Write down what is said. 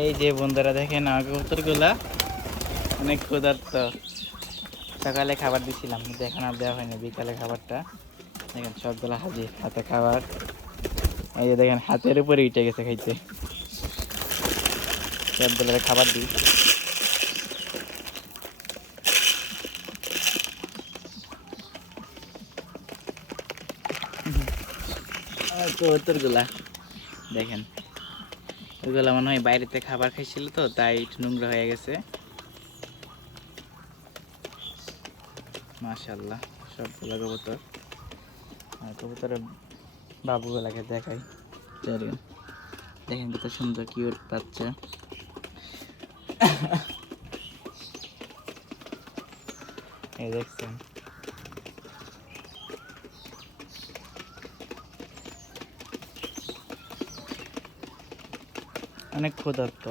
এই যে বন্ধুরা দেখেন আমার কবুতরগুলা অনেক ক্ষুধার্ত। সকালে খাবার দিছিলাম কিন্তু এখন আর দেওয়া হয়নি, বিকালে খাবারটা দেখেন সবগুলা হাজির, হাতে খাবার। এই যে দেখেন হাতের উপরে উঠে গেছে খাইতে, সবগুলা খাবার দিই। কবুতরগুলা দেখেন, ওইগুলা মনে হয় বাইরেতে খাবার খাইছিল তো তাই একটু নোংরা হয়ে গেছে। মাশাআল্লাহ সবগুলা কবুতর। আর কবুতরের বাবুগুলাকে দেখাই, দেখেন কত সুন্দর কিউট বাচ্চা। এই দেখছেন অনেক ক্ষুধার্ত।